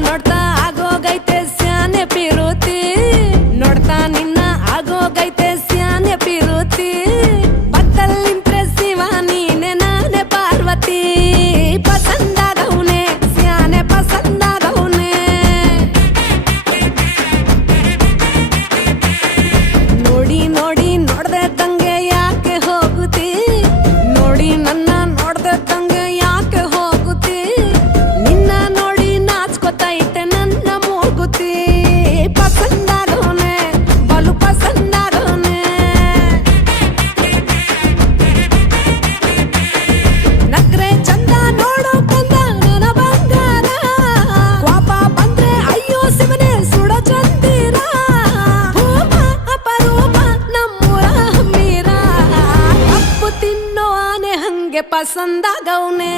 ನೋಡ್ತಾ ಆಗೋಗೈತೆ ಸ್ಯಾನೆ ಪಿರುತಿ ನೋಡ್ತಾ ನಿನ್ನ ಆಗೋಗೈತೆ ಸ್ಯಾನೆ ಪಿರುತಿ ಪತ್ತಲ್ಲಿಂಪ್ರೆಸಿವ ನೀನೆ ನಾನೇ ಪಾರ್ವತಿ ಪಸಂದಾಗವ್ನೆ ಸ್ಯಾನೆ ಪಸಂದಾಗವ್ನೆ ನೋಡಿ ನೋಡಿ ನೋಡ್ದೆ ತಂಗೆ ಯಾಕೆ ಹೋಗುತ್ತಿ ನೋಡಿ ನನ್ನ ನೋಡ್ದೆ ತಂಗೆ ಯಾಕೆ ಹೋಗುತ್ತಿ ನಿನ್ನ ನೋಡಿ ನಾಚ್ಕೊತೈತೆ ನನ್ನ ಮೂಗುತಿ ಪಸಂದಾಗವ್ನೆ ಬಲು ಪಸಂದಾಗವ್ನೆ ನಕ್ರೆ ಚಂದ ನೋಡೋ ಕಂದ ನನ್ನ ಬಂಗಾರ ಕೋಪ ಬಂದ್ರೆ ಅಯ್ಯೋ ಶಿವನೇ ಸುಡ ಚಂದಿರ ಭೂಮ ಅಪರೂಪ ನಮ್ಮೂರ ಹಮ್ಮೀರ ಕಪ್ಪು ತಿನ್ನೋ ಆನೆ ಹಂಗೆ ಪಸಂದಾಗವ್ನೆ